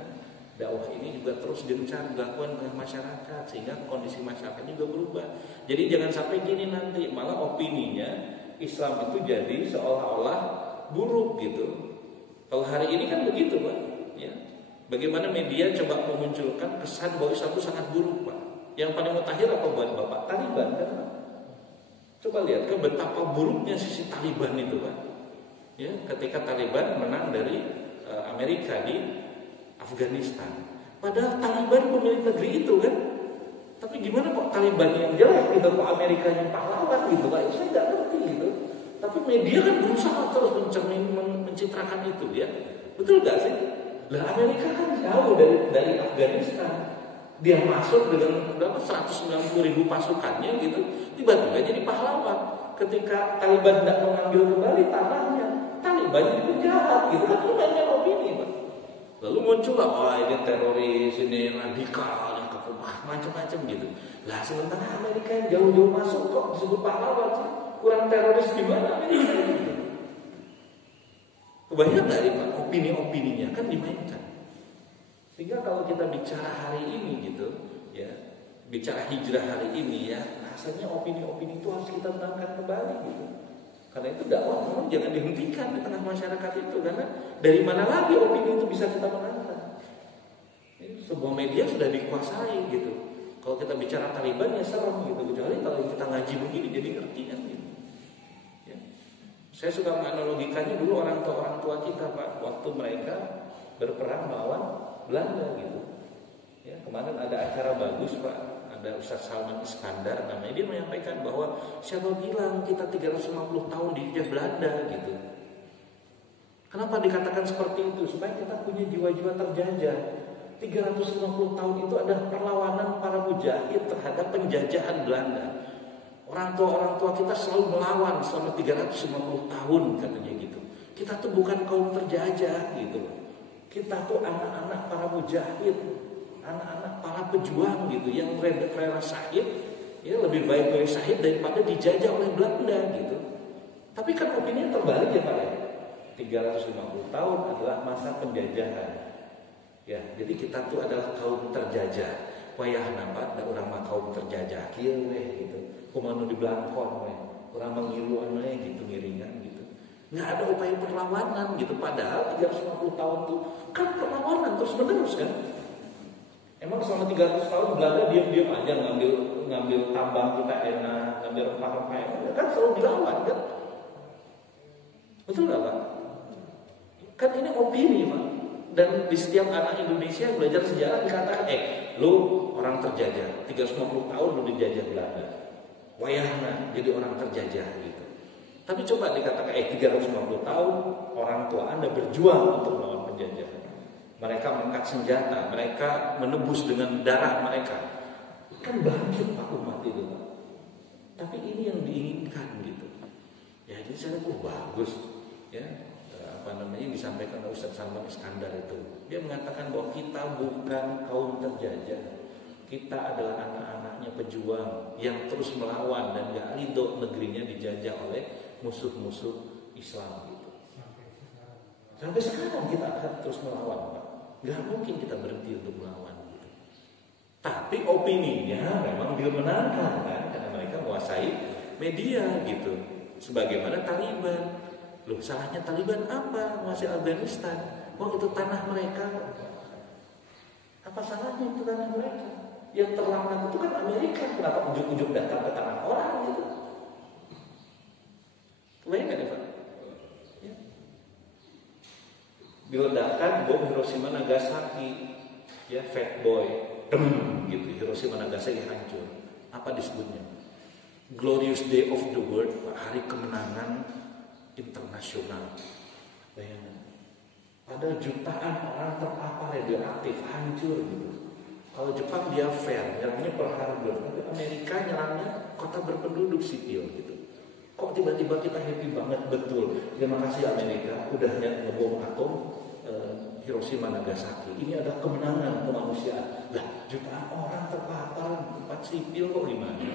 dakwah ini juga terus gencar dilakukan oleh masyarakat sehingga kondisi masyarakat juga berubah. Jadi jangan sampai gini nanti malah opininya Islam itu jadi seolah-olah buruk gitu. Kalau hari ini kan begitu Pak ya. Bagaimana media coba memunculkan kesan bahwa Islam itu sangat buruk Pak. Yang paling mutakhir apa buat Bapak? Taliban kan Pak. Coba lihat kan betapa buruknya sisi Taliban itu Pak ya, ketika Taliban menang dari Amerika di Afghanistan. Padahal Taliban pemilik negeri itu kan. Tapi gimana kok Taliban yang jelek gitu, kok Amerika yang pahlawan gitu Pak? Saya nggak ngerti gitu. Tapi media kan berusaha terus mencitrakan itu ya. Betul gak sih? Lah Amerika kan jauh dari Afghanistan. Dia masuk dengan berapa 190.000 pasukannya gitu. Tiba-tiba jadi pahlawan. Ketika Taliban tidak mengambil kembali tanahnya, Taliban jadi penjahat gitu kan. Itu banyak opini Pak. Lalu muncullah ini teroris, ini radikal, macam-macam gitu. Lah sementara Amerika yang jauh-jauh masuk kok disebut pahlawan sih? Kurang teroris gimana Amerika gitu. Kebanyakan dari Pak opini-opininya kan dimainkan. Sehingga kalau kita bicara hari ini gitu ya, bicara hijrah hari ini ya, rasanya opini-opini itu harus kita tenangkan kembali gitu. Karena itu dakwah memang jangan dihentikan di tengah masyarakat itu, karena dari mana lagi opini itu bisa kita menangkan. Sebuah media sudah dikuasai gitu. Kalau kita bicara Taliban ya serem gitu, kecuali kalau kita ngaji begini jadi ngerti kan gitu. Ya. Saya suka menganalogikannya dulu orang tua kita Pak, waktu mereka berperang melawan Belanda gitu. Ya, kemarin ada acara bagus Pak, ada Ustaz Salman Iskandar namanya, dia menyampaikan bahwa siapa bilang kita 350 tahun dijajah Belanda gitu. Kenapa dikatakan seperti itu? Supaya kita punya jiwa-jiwa terjajah. 350 tahun itu adalah perlawanan para mujahid terhadap penjajahan Belanda. Orang tua kita selalu melawan selama 350 tahun katanya gitu. Kita tuh bukan kaum terjajah gitu. Kita tuh anak-anak para mujahid, anak-anak para pejuang gitu yang rela syahid, ya lebih baik milih syahid daripada dijajah oleh Belanda gitu. Tapi kan opininya terbalik ya Pak ya. 350 tahun adalah masa penjajahan. Ya, jadi kita tuh adalah kaum terjajah. Wayah nampak ada orang mah kaum terjajah kieu we gitu. Kumaha di Blangkon we. Urang mengilu we gitu miringan gitu. Nggak ada upaya perlawanan gitu, padahal 350 tahun itu kan perlawanan terus menerus kan. Emang selama 300 tahun Belanda diam-diam aja ngambil tambang kita enak, ngambil rempah-rempah enak, kan selalu dilawan kan. Betul nggak Pak? Kan ini opini Pak. Dan di setiap anak Indonesia yang belajar sejarah dikatakan, lu orang terjajah, 350 tahun lu dijajah Belanda. Wayahna jadi orang terjajah gitu. Tapi coba dikatakan 350 tahun orang tua Anda berjuang untuk melawan penjajahan. Mereka mengangkat senjata, mereka menebus dengan darah mereka. Kan bangkit Pak umat itu Pak. Tapi ini yang diinginkan gitu. Ya jadi saya bagus. ya disampaikan oleh Ustaz Salman Iskandar itu. Dia mengatakan bahwa kita bukan kaum terjajah. Kita adalah anak-anaknya pejuang yang terus melawan dan gak ridho negerinya dijajah oleh musuh-musuh Islam gitu. Sampai sekarang kita akan terus melawan, Pak. Gak mungkin kita berhenti untuk melawan gitu. Tapi opininya memang dia menangkan kan, karena mereka menguasai media gitu. Sebagaimana Taliban. Loh, salahnya Taliban apa? Menguasai Afghanistan. Wah, itu tanah mereka. Apa salahnya itu tanah mereka? Yang terlambat itu kan Amerika. Kenapa ujung-ujung datang ke tanah orang gitu? Kebayang gak Pak? Ya. Diledakkan bom Hiroshima Nagasaki, ya, Fat Boy, gitu. Hiroshima Nagasaki hancur. Apa disebutnya? Glorious Day of the World, hari kemenangan internasional. Bayangkan. Ada jutaan orang terpapar radioaktif, hancur gitu. Kalau Jepang dia fair, nyerangnya Pearl Harbor, tapi Amerika nyerangnya kota berpenduduk sipil gitu. Kok tiba-tiba kita happy banget? Betul. Terima kasih Amerika udah ngebom atom Hiroshima Nagasaki. Ini adalah kemenangan kemanusiaan. Lah, jutaan orang terpapar, tempat sipil kok gimana?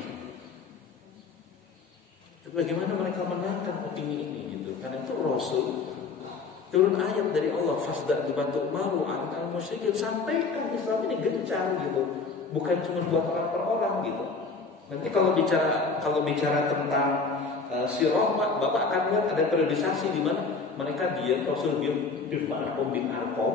Bagaimana mereka menangkan opini ini gitu? Karena itu Rasul turun ayat dari Allah, fasda dibantu maru al musyrikin, sampaikan Islam ini gencar gitu, bukan cuma buat orang per orang gitu. Nanti kalau bicara tentang sirah, Bapak akan lihat ada periodisasi di mana mereka Rasul diam di rumah Arqam bin Arqam,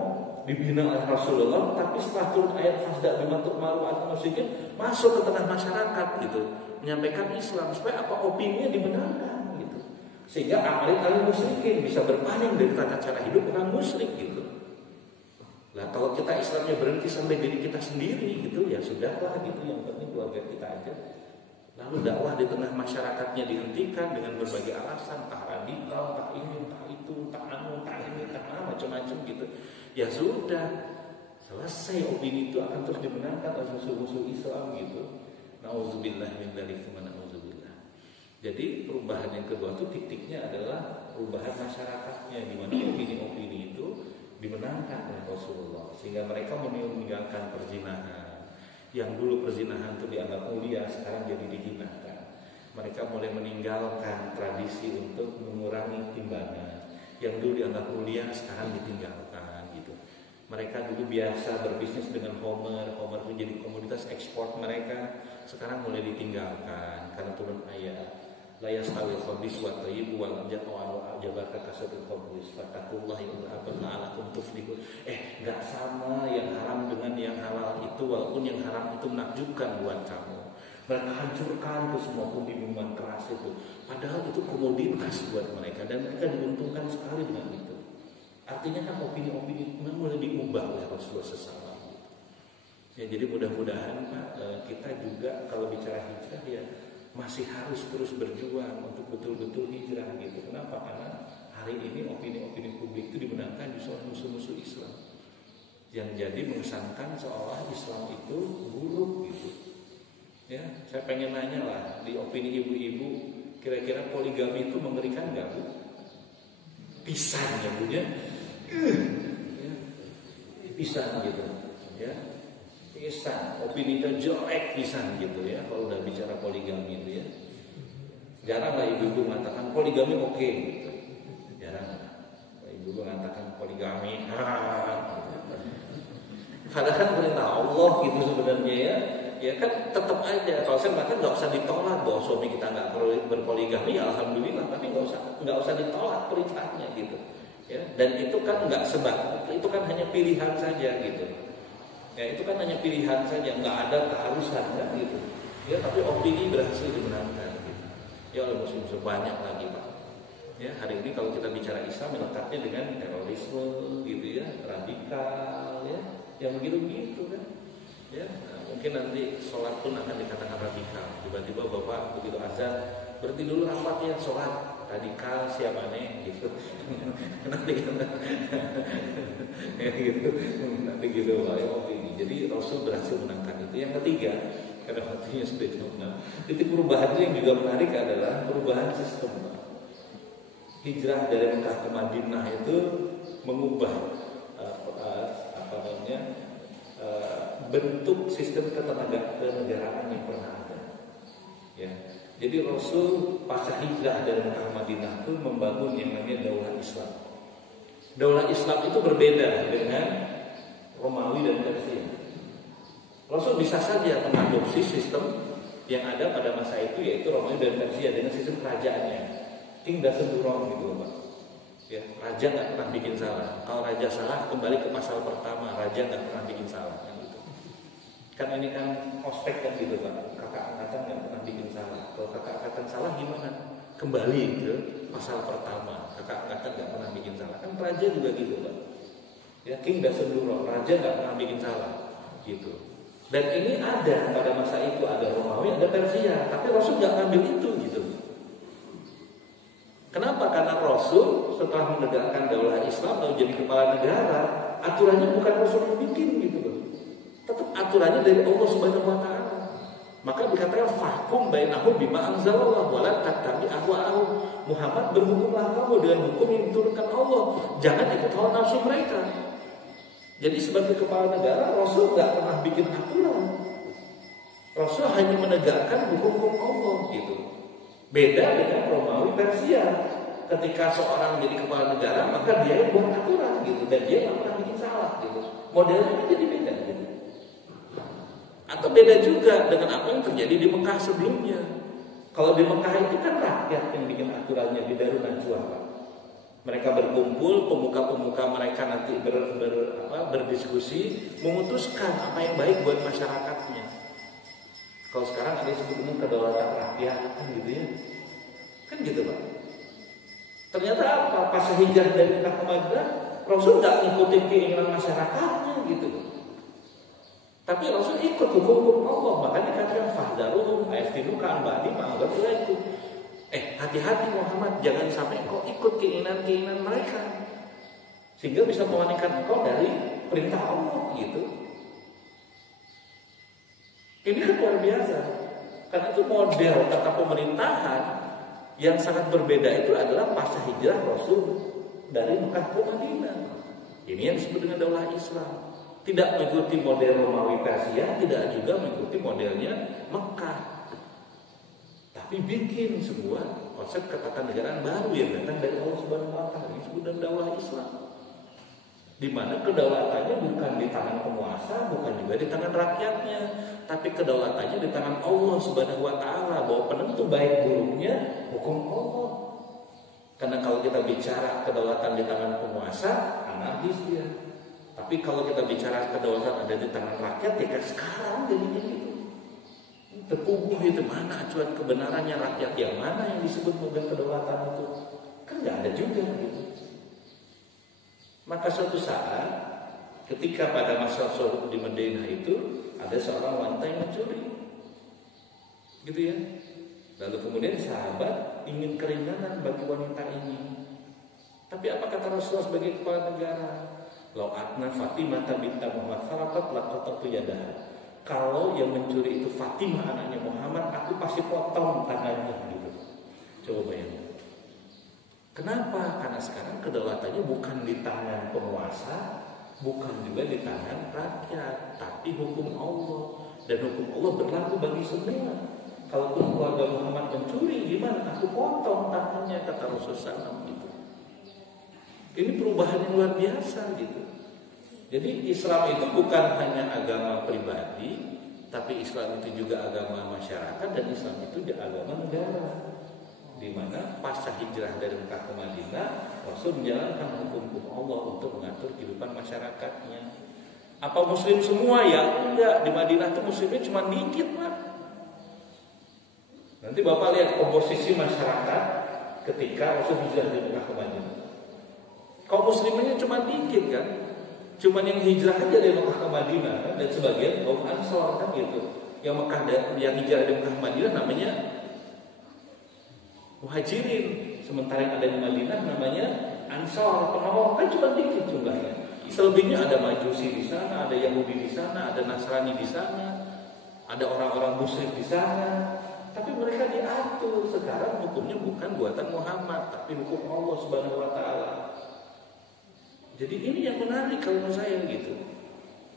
dibina oleh Rasulullah, tapi setelah turun ayat fasda dibantu maru al musyrikin, masuk ke tengah masyarakat gitu, menyampaikan Islam supaya apa opininya dimenangkan gitu, sehingga amalin musyrikin bisa berpaling dari tata cara hidup orang musyrik gitu. Nah, kalau kita Islamnya berhenti sampai diri kita sendiri gitu, ya sudahlah gitu, yang penting keluarga kita aja. Lalu dakwah di tengah masyarakatnya dihentikan dengan berbagai alasan, tak radikal, tak ini, tak itu, tak anu, tak ini, tak macam-macam gitu. Ya sudah, selesai, opini itu akan terus dimenangkan oleh musuh-musuh Islam gitu. Nauzubillah min dzalik wa nauzubillah. Jadi perubahan yang kedua itu titiknya adalah perubahan masyarakatnya, di mana opini-opini itu dimenangkan oleh Rasulullah, sehingga mereka meninggalkan perzinahan. Yang dulu perzinahan itu dianggap mulia, sekarang jadi dihinakan. Mereka mulai meninggalkan tradisi untuk mengurangi timbangan. Yang dulu dianggap mulia, sekarang ditinggalkan gitu. Mereka dulu biasa berbisnis dengan Homer itu jadi komoditas ekspor mereka, sekarang mulai ditinggalkan karena turun ayat. La yastawil khabis wa thayyib wal jabaka kasatul khabis fattaqullaha in kuntum la'allakum tuflihun. Enggak sama yang haram dengan yang halal itu, walaupun yang haram itu menakjubkan buat kamu. Mereka hancurkan itu semua minuman keras itu, padahal itu komoditas buat mereka dan mereka diuntungkan sekali dengan itu. Artinya kan opini-opini mulai diubah oleh Rasulullah SAW. Ya, jadi mudah-mudahan Pak, kita juga kalau bicara hijrah ya masih harus terus berjuang untuk betul-betul hijrah gitu. Kenapa? Karena hari ini opini-opini publik itu dimenangkan justru oleh musuh-musuh Islam, yang jadi mengesankan seolah Islam itu buruk gitu. Ya, saya pengen nanya lah, di opini ibu-ibu, kira-kira poligami itu mengerikan nggak Bu? Pisan ya Bu ya. Pisan gitu ya, pisan, opini itu jelek pisan gitu ya kalau udah bicara poligami itu ya. Jarang lah ibu-ibu mengatakan poligami oke gitu, jarang lah ibu-ibu mengatakan poligami padahal perintah Allah gitu sebenarnya ya. Ya kan tetap aja kalau saya mengatakan nggak usah ditolak bahwa suami kita nggak perlu berpoligami, ya alhamdulillah, tapi nggak usah ditolak perintahnya gitu. Ya, dan itu kan nggak sebab, itu kan hanya pilihan saja gitu. Ya, itu kan hanya pilihan saja, nggak ada keharusan kan gitu. Ya, tapi opini berhasil dimenangkan gitu. Ya oleh muslim banyak lagi Pak. Ya, hari ini kalau kita bicara Islam melekatnya dengan terorisme gitu ya, radikal ya, yang begitu-begitu kan. Ya, nah, mungkin nanti sholat pun akan dikatakan radikal. Tiba-tiba Bapak begitu azan berhenti dulu rapatnya, sholat. Radikal siapa nih gitu. Nanti gitu. Nanti gitu Pak. Jadi Rasul berhasil menangkan itu. Yang ketiga, karena waktunya sudah cukup. Titik perubahan itu yang juga menarik adalah perubahan sistem. hijrah dari Mekah ke Madinah itu mengubah bentuk sistem kenegaraan yang pernah ada. Ya. Jadi Rasul pasca hijrah dari Mekah ke Madinah itu membangun yang namanya Daulah Islam. Daulah Islam itu berbeda dengan Romawi dan Persia. Rasul bisa saja mengadopsi sistem yang ada pada masa itu, yaitu Romawi dan Persia dengan sistem kerajaannya. King doesn't do wrong gitu, Pak. Ya, raja nggak pernah bikin salah. Kalau raja salah, kembali ke pasal pertama, raja nggak pernah bikin salah. Kan gitu. Kan ini kan ospek kan gitu, Pak. Kakak angkatan nggak pernah bikin salah. Kalau kakak angkatan salah gimana? Kembali ke pasal pertama. Kakak angkatan nggak pernah bikin salah. Kan raja juga gitu, Pak. Ya, king doesn't do wrong. Raja nggak pernah bikin salah. Gitu. Dan ini ada pada masa itu, ada Romawi, ada Persia. Tapi Rasul nggak ngambil itu gitu. Kenapa? Karena Rasul setelah menegakkan daulah Islam lalu jadi kepala negara, aturannya bukan Rasul yang bikin gitu loh. Tetap aturannya dari Allah Subhanahu wa taala. Maka dikatakan fahkum bainahum bima anzalallah wa la tattabi ahwa'ahum. Muhammad, berhukumlah kamu dengan hukum yang diturunkan Allah. Jangan ikut hawa nafsu mereka. Jadi sebagai kepala negara, Rasul nggak pernah bikin aturan. Rasul hanya menegakkan hukum Allah gitu. Beda dengan Romawi Persia. Ketika seorang jadi kepala negara, maka dia yang buat aturan gitu, dan dia nggak pernah bikin salah gitu. Modelnya jadi beda gitu. Atau beda juga dengan apa yang terjadi di Mekah sebelumnya. Kalau di Mekah itu kan rakyat yang bikin aturannya di Darun Najwa, Pak. Mereka berkumpul, pemuka-pemuka mereka nanti berdiskusi, memutuskan apa yang baik buat masyarakatnya. Kalau sekarang ada yang disebut dengan kedaulatan rakyat, kan gitu ya. Kan gitu, Pak. Ternyata apa? Pas hijrah dari Mekah ke Madinah, Rasul nggak ngikutin keinginan masyarakatnya gitu. Tapi Rasul ikut hukum Allah. Makanya dikatakan fahdaruhum ayaftinuka ba'di ma aghafilakum. Hati-hati Muhammad, jangan sampai kau ikut keinginan-keinginan mereka, sehingga bisa memalingkan engkau dari perintah Allah gitu. Ini kan luar biasa. Karena itu model tata pemerintahan yang sangat berbeda itu adalah pasca hijrah Rasul dari Mekah ke Madinah. Ini yang disebut dengan daulah Islam. Tidak mengikuti model Romawi Persia, tidak juga mengikuti modelnya Mekah. Tapi bikin sebuah konsep ketatanegaraan baru yang datang dari Allah Subhanahu wa taala, yang disebut dengan daulah Islam. Di mana kedaulatannya bukan di tangan penguasa, bukan juga di tangan rakyatnya, tapi kedaulatannya di tangan Allah Subhanahu wa taala, bahwa penentu baik buruknya hukum Allah. Karena kalau kita bicara kedaulatan di tangan penguasa, anarkis dia. Tapi kalau kita bicara kedaulatan ada di tangan rakyat, ya kan sekarang jadinya gitu. Terpuguh itu mana acuan kebenarannya, rakyat yang mana yang disebut model kedaulatan itu? Kan nggak ada juga gitu. Maka suatu saat ketika pada masa Rasul di Madinah itu ada seorang wanita yang mencuri, gitu ya. Lalu kemudian sahabat ingin keringanan bagi wanita ini. Tapi apa kata Rasulullah sebagai kepala negara? Lau atna Fatimah binta Muhammad farakat laqatatu yadaha. Kalau yang mencuri itu Fatimah anaknya Muhammad, aku pasti potong tangannya gitu. Coba bayangkan. Kenapa? Karena sekarang kedaulatannya bukan di tangan penguasa, bukan juga di tangan rakyat, tapi hukum Allah. Dan hukum Allah berlaku bagi semua. Kalau keluarga Muhammad mencuri, gimana? Aku potong tangannya, kata Rasulullah SAW gitu. Ini perubahan yang luar biasa gitu. Jadi Islam itu bukan hanya agama pribadi, tapi Islam itu juga agama masyarakat, dan Islam itu juga agama negara. Di mana pasca hijrah dari Mekah ke Madinah, Rasul menjalankan hukum Allah untuk mengatur kehidupan masyarakatnya. Apa muslim semua? Ya enggak. Di Madinah itu muslimnya cuma dikit, Pak. Nanti Bapak lihat komposisi masyarakat ketika Rasul hijrah dari Mekah ke Madinah. Kaum muslimnya cuma dikit kan? Cuman yang hijrah aja dari Mekah ke Madinah kan? Dan sebagian kaum Ansor kan gitu. Yang hijrah dari Mekah ke Madinah namanya Muhajirin, sementara yang ada di Madinah namanya Ansor, penolong, kan cuma dikit jumlahnya. Selebihnya ada Majusi di sana, ada Yahudi di sana, ada Nasrani di sana, ada orang-orang musyrik di sana. Tapi mereka diatur. Sekarang hukumnya bukan buatan Muhammad, tapi hukum Allah Subhanahu wa taala. Jadi ini yang menarik kalau menurut saya gitu.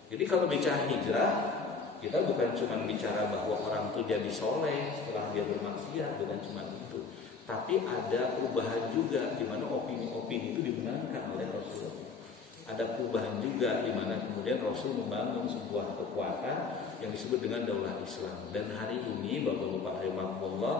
Jadi kalau bicara hijrah, kita bukan cuma bicara bahwa orang itu jadi soleh setelah dia bermaksiat, bukan cuma itu. Tapi ada perubahan juga di mana opini-opini itu dibenarkan oleh Rasulullah. Ada perubahan juga di mana kemudian Rasul membangun sebuah kekuatan yang disebut dengan daulah Islam. Dan hari ini Bapak-bapak rahimahullah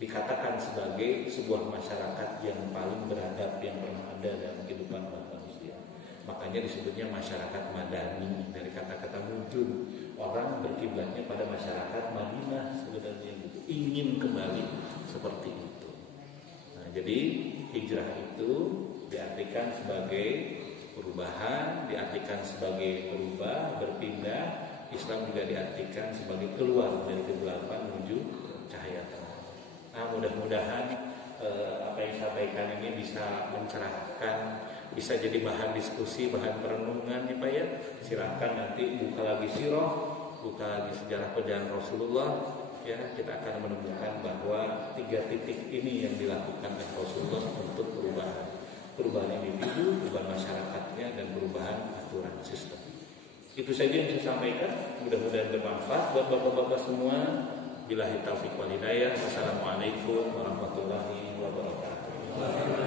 dikatakan sebagai sebuah masyarakat yang paling beradab yang pernah ada dalam kehidupan manusia. Makanya disebutnya masyarakat madani, dari kata-kata mudun. Orang berkiblatnya pada masyarakat Madinah sebenarnya gitu. Ingin kembali seperti itu. Nah, jadi hijrah itu diartikan sebagai perubahan, diartikan sebagai berubah, berpindah. Islam juga diartikan sebagai keluar dari kegelapan menuju cahaya terang. Nah, mudah-mudahan apa yang saya sampaikan ini bisa mencerahkan, bisa jadi bahan diskusi, bahan perenungan ya Pak ya. Silahkan nanti buka lagi sirah, buka lagi sejarah perjalanan Rasulullah ya. Kita akan menemukan bahwa 3 titik ini yang dilakukan oleh Rasulullah untuk perubahan individu, perubahan masyarakatnya, dan perubahan aturan sistem. Itu saja yang saya sampaikan. Mudah-mudahan bermanfaat buat bapak-bapak semua. Billahi taufiq wal hidayah. Wassalamualaikum warahmatullahi wabarakatuh.